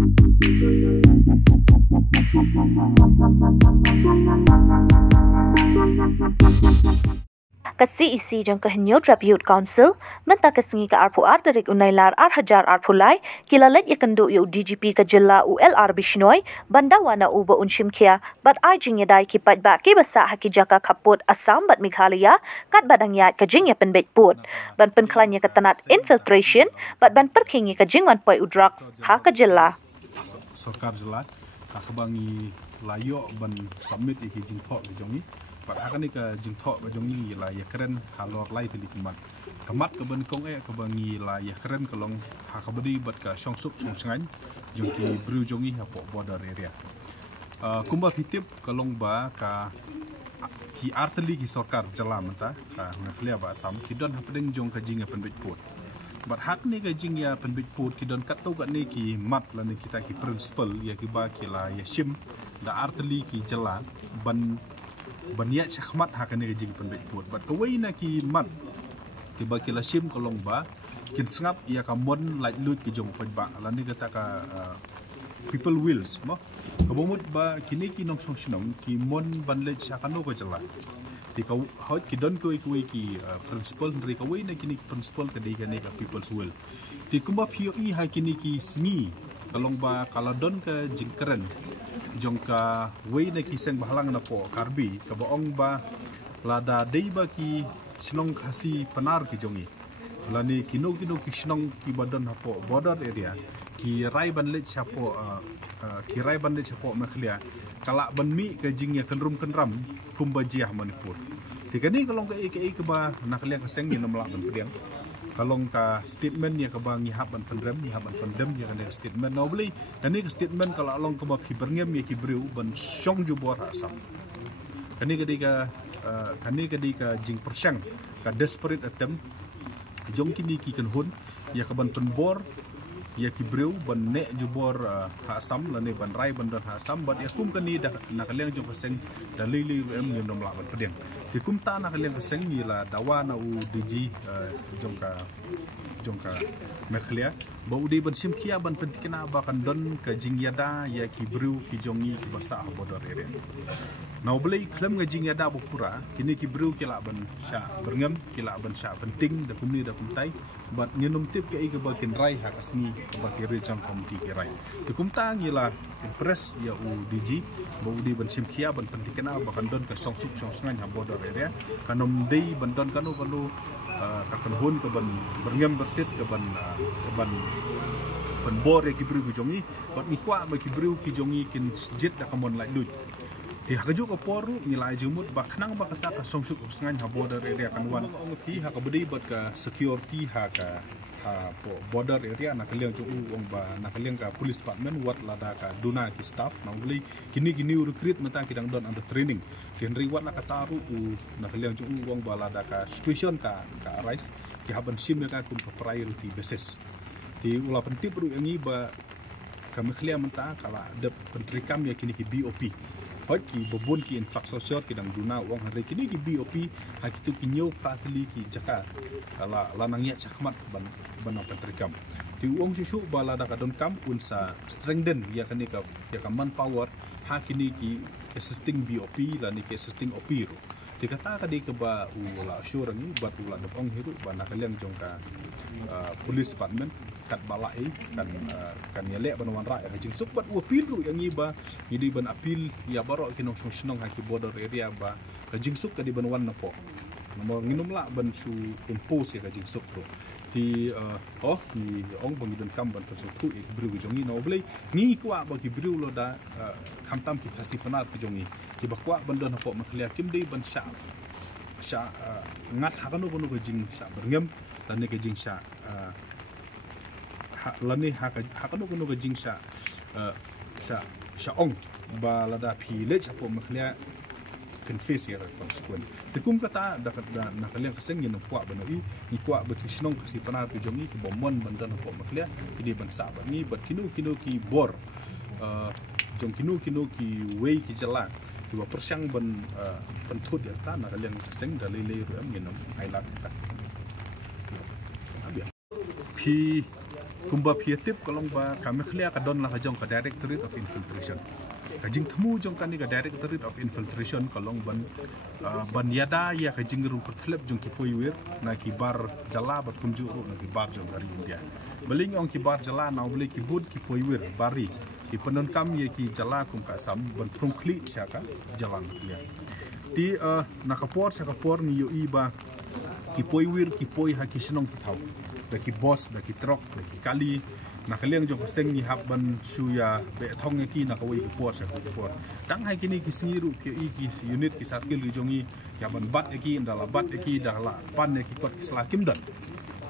Ka CEC jang ka New Tribute Council menta ka singi ka arpu ar darik unailar ar hajar arpulai kilalet yakandu yu DGP ka jilla ULR Bishnoi bandawana uba unshim kia bat ai jing yadai ki pat ba ki basa haki jaka kaput Assam bat Meghalaya kat badang yat ka jing ya penbet put ban penklanya ka tanat infiltration bat ban perkingi ka jingwan poi udrugs ha ka jilla Sarkar jilla ka kabangi layo ban submit iki jing thok jongi akan ni ke jengthok bajong ni lah ya keren halor lai tadi kemat ke ban kong ke bangi lah ya keren kelong hakabadi bat ka songsuk songsengan jong ki bru jongi hapo border area kumba pitip kelong ba ka ki arteli ki sarkar jalam ta ka ngaklia ba sam ki don hapdeng jong ka jinga penbit put bat hak ni ka jing ya penbit put ki don katau kat ni ki mat la ni kita ki principle ya ki ba ki la ya shim da arteli ki jalan ban baniat syakmat hakan ni jing penbet put bat kawai na ki mat ki ba ki la shim kolong ba kin sngap ya ka mon like lut ki jong ba lan ni kata ka people wills mo kabomut ba kini ki nong song sinong ki mon ban le syakano ko jala ti ka hot ki don ko ki principle ri kawai na kini principle ka dei ka people's will ti kumba POE ha kini ki sngi kalong ba kala don ka jing keren jong ka wei na ki seng bahalang na po karbi ka baong ba lada dei ba ki sinong khasi panar ki jongi lani kino ki sinong ki badan hapo border area ki rai ban let chapo Meghalaya kala ban mi ka jing ya kenram kumba jiah Manipur tikani kalong ka ke ba naklia ka seng ni namla ban pediang kalong ka statement ya ka ba ngihap ban pendrem ya kan statement no beli kani ka statement kalau along ka ba kiberngem ya kibreu ban syong jubor asam kani ka jing persyang ka desperate attempt jong kini ki kan hun ya ka ban penbor ya kibreu ban ne jubor asam lane ban rai ban don asam ban yakum kani dah nakaliang jong kaseng dalili em ni nom la ban pedeng dikum ta nakaliang kaseng ni la dawana u DG jongka Meghalaya ba ude ban sim kia ban pentikena ba kan don ka jingyada ya kibreu ki jongi ki basa border area now belai klem ga jingyada bukura kini kibreu ki la ban sya berngem ki la ban sya penting da kumni da kumtai bat nginum tip ke ga ba kin rai ha kasni ba ki region committee ki rai dikum ta ngila impress ya u DG ba ude ban sim kia ban pentikena ba kan don ka songsuk songsngan ha border area kanom dei ban don kanu kakan hun ke ban berngem bersit ke ban penbor ya kibreu ki jongi bat mikwa ba kibreu ki jongi kin jet da kamon like lut ti hakaju ko poru nilai jumut ba khnang ba kata ka songsuk usengan ha border area kanwan ti ha ka bedi bat ka security ha po border area nakaliang ju ong ba nakaliang ka police department wat lada ka duna ki staff nangli kini recruit mata kidang don under training henry wat la kataru nakaliang ju ong ba lada ka situation ka arise ki haban sim ka kum priority basis ti ula pentip ru yangi ba kami khlia menta kala de pentrikam ya kini ki BOP hot ki bobon ki infrastruktur kidang duna wong hari kini ki BOP hakitu ki nyau patli ki jaka kala lanang ya chakmat ban pentrikam ti wong susu bala da kadon kam unsa strengthen ya kani ka manpower hakini ki assisting BOP lani ki assisting OP ru ti kata ka di ke ba ula assurance ni bat ula dong hiru ba nakaliang jongka police department kat balai kan yale banwan ra ya jing subat appeal ru yang iba idi ban appeal ya baro kinong sonong haki border area ba ka jing suk ka di banwan na po nomor nginum la ban su impose ya ka jing suk ru ti ni ong bang don kam ban so tu ek bru jongi no blai ni kwa ba ki bru lo da khamtam ki khasi panar ki jongi ti ba kwa ban don po Meghalaya kim dei ban sha ngat hakano bono ka jing sha berngem dan ne ka jing sha lani hakano kuno ka jing sha ong ba lada phi le chapo Meghalaya confess ya consequent tekum kata da nakaliang kaseng yin kwa ba no ni kwa ba kisnong kasi panar pi jongi ki bomon bandan po Meghalaya idi ban sa ba ni bat kinu ki bor jong kinu ki wei ki jala ki ba persyang ban penthut ya ta nakaliang kaseng dalile ru am yin ailat ka phi kumba piatip kalong ba kami khlia ka don la hajong ka Directorate of Infiltration kajing temu jong kan ka Directorate of Infiltration kalong ban yada ya kajing ru pertlep jong ki poiwir na ki bar jala bat kumju na ki bar jong hari India beling ong ki bar jala na beli ki bud ki poiwir bari ki penon kam ye ki jala kum ka sam ban prongkli syaka jalan ya ti nakapor sakapor ni yo iba ki poiwir ki poi ha ki sinong ki thau da ki boss da ki truck da ki kali nakaliang jong kaseng ni habban suya be thong ki na kawai ki por sa ki por tang hai kini ki singiru ki ki unit ki sarkil ki jongi ya ban bat ki ndala bat ki dala pan ki kot ki slakim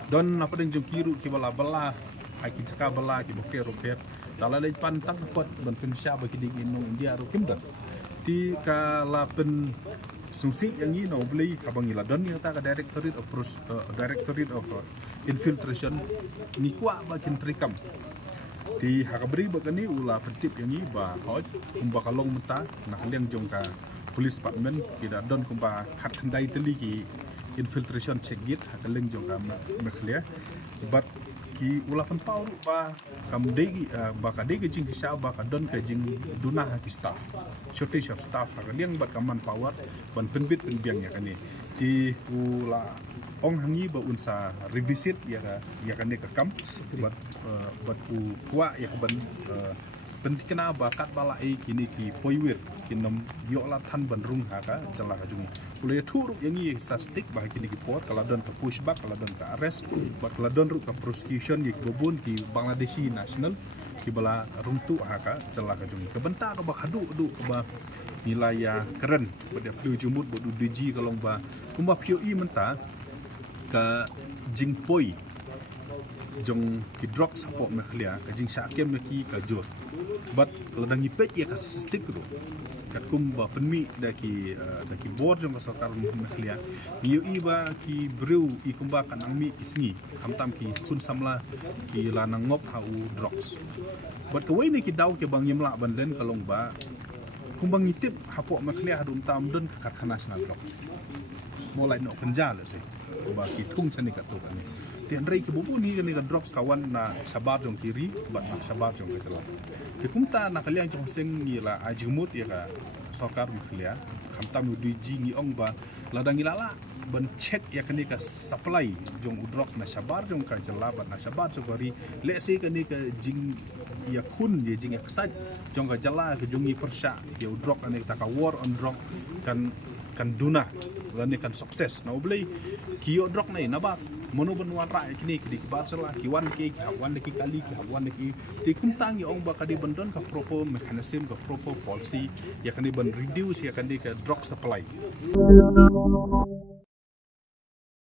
don apa deng jong kiru ki bala bala hai ki caka bala ki boker roket dala le pan tang kot ban pensya ba ki ding inong India ro kim ti ka la pen sungsi yang ini beli kabang ila don yang tak Directorate of Infiltration ni kuat bakin trikam di hakabri bagani ula pentip yang ini ba hoj kumba kalong menta nak liang jong ka police department kita don kumba khat handai teli ki infiltration check git hakaleng jong ka mekhlia but ki ula pen pau ba kam degi ba ka degi jing hisab ba ka don ka jing dunah ki staff shortage of staff hakaliang ba kaman power ban penbit penbiang ya kani di ula ong hangi ba unsa revisit ya kani ka kam bat u kwa ya ban pentikna ba kat bala kini ki poiwir kinom yola than ban rung ha ka jala ka jung ule thuru yang i statistik ba kini ki por kala don ka push back kala don ka arrest bat kala don ru ka prosecution ki bobon ki Bangladeshi national ki bala runtu ha ka jala ka jung ka benta ka ba khadu du ba nilai keren pada pelu jumut bodu DG kalong ba kumba POE menta ka jingpoi jong ki drug support mekhlia ka jing syakem ki ka jor but ladang ipet ya ka statistik ru kat kumba penmi da ki board jong ka sarkar mekhlia yu iba ki brew I kumba kan angmi ki sngi hamtam ki khun samla ki lanang ngop hau drugs but ka ni ki daw ke bang yimla ban den kalong ba kumbang ngitip hapok mekhlia hadum tam don ka khat national drugs mulai no kenja le se ba ki thung chani ka to kan tian rei ki bubu ni ka drugs kawan na sabar jong kiri bat na sabar jong ka jala ki kumta na kaliang jong seng ni la ajumut ya ka sarkar mekhlia khamtam DG ni ong ba ladang ilala ban check ya kani ka supply jong udrok na sabar jong ka jala bat na sabar jong kari le se kani ka jing ya kun dia jing eksaj jong ka jala ke jongi persya ya udrok ane ta ka war on drug kan duna lani kan sukses na ublay ki udrok na ba mono banwan ra kini ki bar sala ki wan ki wan ki kali ki wan ki ti kumtang ya ong ba ka di bandon ka proper mechanism ka proper policy ya kan di ban reduce ya kan di ka drug supply